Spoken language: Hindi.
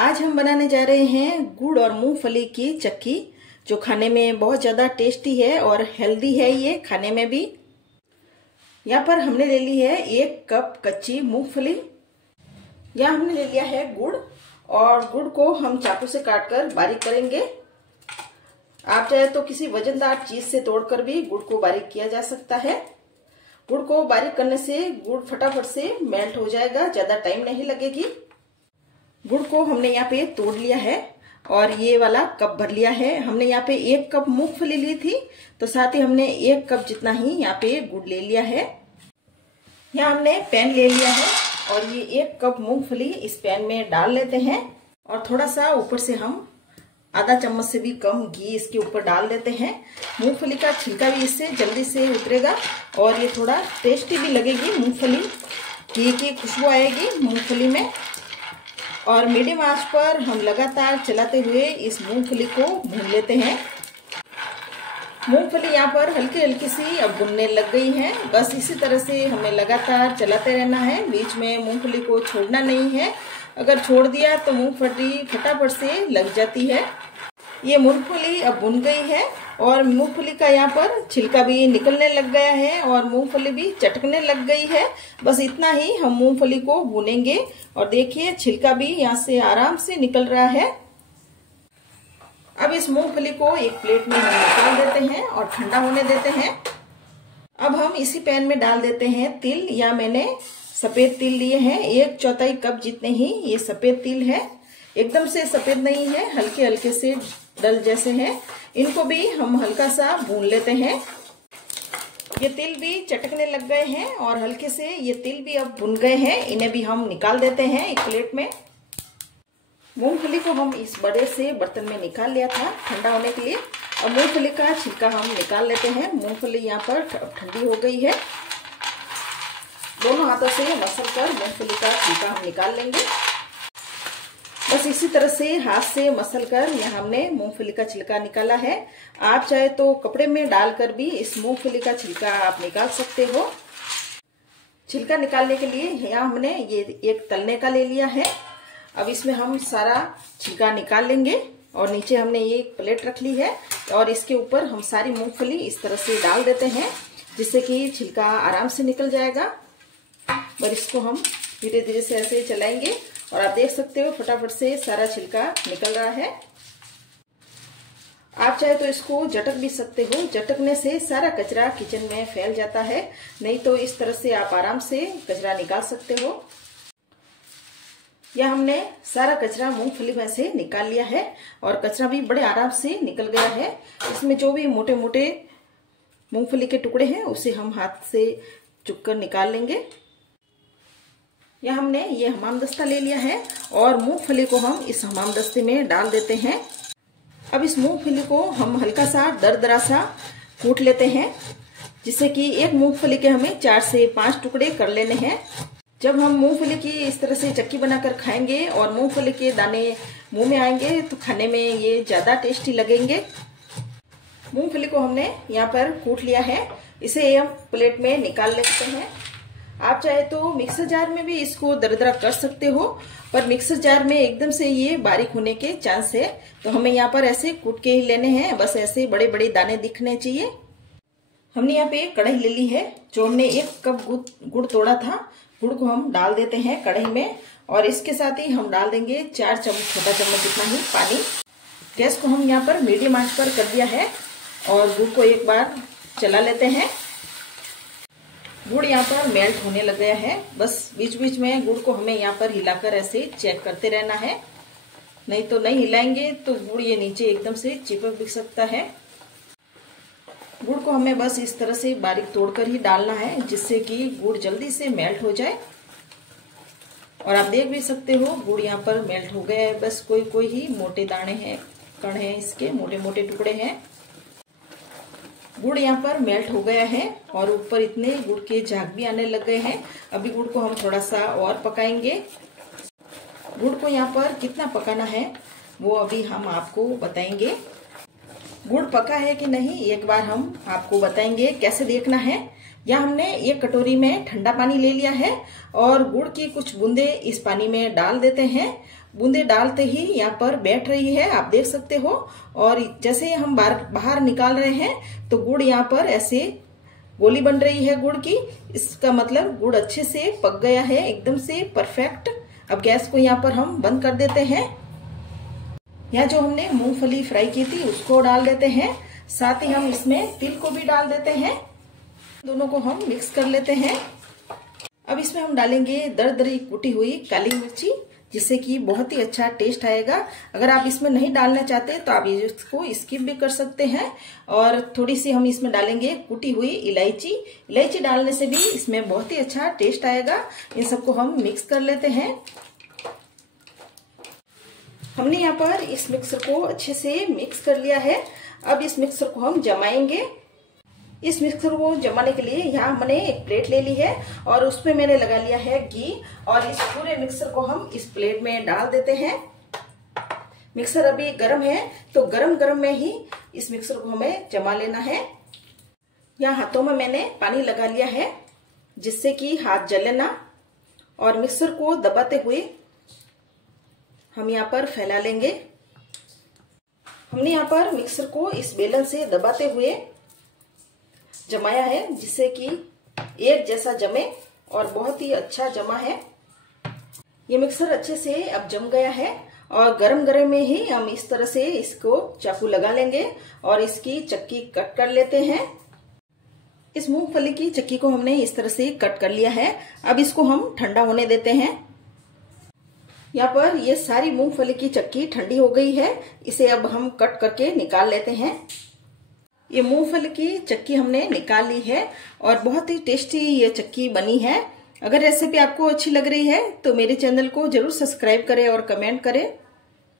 आज हम बनाने जा रहे हैं गुड़ और मूंगफली की चक्की, जो खाने में बहुत ज्यादा टेस्टी है और हेल्दी है ये खाने में भी। यहाँ पर हमने ले ली है 1 कप कच्ची मूंगफली। यहाँ हमने ले लिया है गुड़, और गुड़ को हम चाकू से काटकर बारीक करेंगे। आप चाहे तो किसी वजनदार चीज से तोड़कर भी गुड़ को बारीक किया जा सकता है। गुड़ को बारीक करने से गुड़ फटाफट से मेल्ट हो जाएगा, ज्यादा टाइम नहीं लगेगी। गुड़ को हमने यहाँ पे तोड़ लिया है और ये वाला कप भर लिया है। हमने यहाँ पे 1 कप मूंगफली ली थी, तो साथ ही हमने 1 कप जितना ही यहाँ पे गुड़ ले लिया है। यहाँ हमने पैन ले लिया है और ये 1 कप मूंगफली इस पैन में डाल लेते हैं, और थोड़ा सा ऊपर से हम आधा चम्मच से भी कम घी इसके ऊपर डाल देते हैं। मूंगफली का छिलका भी इससे जल्दी से उतरेगा और ये थोड़ा टेस्टी भी लगेगी मूंगफली। घी की खुशबू आएगी मूंगफली में। और मीडियम आंच पर हम लगातार चलाते हुए इस मूंगफली को भून लेते हैं। मूंगफली यहाँ पर हल्की हल्की सी अब भुनने लग गई है। बस इसी तरह से हमें लगातार चलाते रहना है, बीच में मूंगफली को छोड़ना नहीं है। अगर छोड़ दिया तो मूंगफली फटाफट से लग जाती है। ये मूंगफली अब भुन गई है और मूंगफली का यहाँ पर छिलका भी निकलने लग गया है और मूंगफली भी चटकने लग गई है। बस इतना ही हम मूंगफली को भूनेंगे। और देखिए छिलका भी यहाँ से आराम से निकल रहा है। अब इस मूंगफली को एक प्लेट में हम निकाल देते हैं और ठंडा होने देते हैं। अब हम इसी पैन में डाल देते हैं तिल। या मैंने सफेद तिल लिए हैं, 1/4 कप जितने ही ये सफेद तिल है। एकदम से सफेद नहीं है, हल्के हल्के से डल जैसे हैं। इनको भी हम हल्का सा भून लेते हैं। ये तिल भी चटकने लग गए हैं और हल्के से ये तिल भी अब भुन गए हैं। इन्हें भी हम निकाल देते हैं एक प्लेट में। मूंगफली को हम इस बड़े से बर्तन में निकाल लिया था ठंडा होने के लिए। अब मूंगफली का छिलका हम निकाल लेते हैं। मूंगफली यहाँ पर ठंडी हो गई है। दोनों हाथों से मसल कर मूंगफली का छिलका हम निकाल लेंगे। बस इसी तरह से हाथ से मसल कर यहाँ हमने मूंगफली का छिलका निकाला है। आप चाहे तो कपड़े में डालकर भी इस मूंगफली का छिलका आप निकाल सकते हो। छिलका निकालने के लिए यहाँ हमने ये एक तलने का ले लिया है। अब इसमें हम सारा छिलका निकाल लेंगे। और नीचे हमने ये एक प्लेट रख ली है और इसके ऊपर हम सारी मूंगफली इस तरह से डाल देते हैं, जिससे कि छिलका आराम से निकल जाएगा। और इसको हम धीरे धीरे से ऐसे चलाएंगे और आप देख सकते हो फटाफट से सारा छिलका निकल रहा है। आप चाहे तो इसको झटक भी सकते हो। झटकने से सारा कचरा किचन में फैल जाता है, नहीं तो इस तरह से आप आराम से कचरा निकाल सकते हो। यह हमने सारा कचरा मूंगफली में से निकाल लिया है और कचरा भी बड़े आराम से निकल गया है। इसमें जो भी मोटे मोटे मूंगफली के टुकड़े हैं उसे हम हाथ से चुपकर निकाल लेंगे। यह हमने ये हमामदस्ता ले लिया है और मूंगफली को हम इस हमामदस्ते में डाल देते हैं। अब इस मूंगफली को हम हल्का सा दरदरा सा कूट लेते हैं, जिससे कि एक मूंगफली के हमें 4 से 5 टुकड़े कर लेने हैं। जब हम मूंगफली की इस तरह से चक्की बनाकर खाएंगे और मूंगफली के दाने मुंह में आएंगे तो खाने में ये ज्यादा टेस्टी लगेंगे। मूंगफली को हमने यहाँ पर कूट लिया है। इसे हम प्लेट में निकाल लेते हैं। आप चाहे तो मिक्सर जार में भी इसको दरदरा कर सकते हो, पर मिक्सर जार में एकदम से ये बारीक होने के चांस है, तो हमें यहाँ पर ऐसे कूट के ही लेने हैं। बस ऐसे बड़े बड़े दाने दिखने चाहिए। हमने यहाँ पे कढ़ाई ले ली है। जो हमने 1 कप गुड़ तोड़ा था, गुड़ को हम डाल देते हैं कढ़ाई में और इसके साथ ही हम डाल देंगे 4 छोटा चम्मच जितना ही पानी। गैस को हम यहाँ पर मीडियम आंच पर कर दिया है और गुड़ को एक बार चला लेते हैं। गुड़ यहाँ पर मेल्ट होने लग गया है। बस बीच बीच में गुड़ को हमें यहाँ पर हिलाकर ऐसे चेक करते रहना है, नहीं तो नहीं हिलाएंगे तो गुड़ ये नीचे एकदम से चिपक भी सकता है। गुड़ को हमें बस इस तरह से बारीक तोड़कर ही डालना है, जिससे कि गुड़ जल्दी से मेल्ट हो जाए। और आप देख भी सकते हो गुड़ यहाँ पर मेल्ट हो गया है। बस कोई कोई ही मोटे दाने हैं, कण हैं, इसके मोटे मोटे टुकड़े हैं। गुड़ यहाँ पर मेल्ट हो गया है और ऊपर इतने गुड़ के झाग भी आने लग गए हैं। अभी गुड़ को हम थोड़ा सा और पकाएंगे। गुड़ को यहाँ पर कितना पकाना है वो अभी हम आपको बताएंगे। गुड़ पका है कि नहीं एक बार हम आपको बताएंगे कैसे देखना है। यहाँ हमने एक कटोरी में ठंडा पानी ले लिया है और गुड़ की कुछ बूंदे इस पानी में डाल देते हैं बूंदे डालते ही यहाँ पर बैठ रही है, आप देख सकते हो। और जैसे हम बाहर निकाल रहे हैं तो गुड़ यहाँ पर ऐसे गोली बन रही है गुड़ की। इसका मतलब गुड़ अच्छे से पक गया है, एकदम से परफेक्ट। अब गैस को यहाँ पर हम बंद कर देते हैं। यहाँ जो हमने मूंगफली फ्राई की थी उसको डाल देते हैं, साथ ही हम इसमें तिल को भी डाल देते हैं। दोनों को हम मिक्स कर लेते हैं। अब इसमें हम डालेंगे दरदरी कुटी हुई काली मिर्ची, जिससे कि बहुत ही अच्छा टेस्ट आएगा। अगर आप इसमें नहीं डालना चाहते तो आप इसको स्किप भी कर सकते हैं। और थोड़ी सी हम इसमें डालेंगे कुटी हुई इलायची। इलायची डालने से भी इसमें बहुत ही अच्छा टेस्ट आएगा। इन सबको हम मिक्स कर लेते हैं। हमने यहाँ पर इस मिक्सर को अच्छे से मिक्स कर लिया है। अब इस मिक्सर को हम जमाएंगे। इस मिक्सर को जमाने के लिए यहाँ मैंने एक प्लेट ले ली है और उसमें मैंने लगा लिया है घी। और इस पूरे मिक्सर को हम इस प्लेट में डाल देते हैं। मिक्सर अभी गर्म है तो गरम गरम में ही इस मिक्सर को हमें जमा लेना है। यहाँ हाथों में मैंने पानी लगा लिया है, जिससे कि हाथ जले ना। और मिक्सर को दबाते हुए हम यहाँ पर फैला लेंगे। हमने यहाँ पर मिक्सर को इस बेलन से दबाते हुए जमाया है, जिससे कि एक जैसा जमे और बहुत ही अच्छा जमा है। ये मिक्सर अच्छे से अब जम गया है और गरम गरम में ही हम इस तरह से इसको चाकू लगा लेंगे और इसकी चक्की कट कर लेते हैं। इस मूंगफली की चक्की को हमने इस तरह से कट कर लिया है। अब इसको हम ठंडा होने देते हैं। यहाँ पर ये सारी मूंगफली की चक्की ठंडी हो गई है। इसे अब हम कट करके निकाल लेते हैं। ये मूंगफली की चक्की हमने निकाल ली है और बहुत ही टेस्टी ये चक्की बनी है। अगर रेसिपी आपको अच्छी लग रही है तो मेरे चैनल को जरूर सब्सक्राइब करें और कमेंट करें।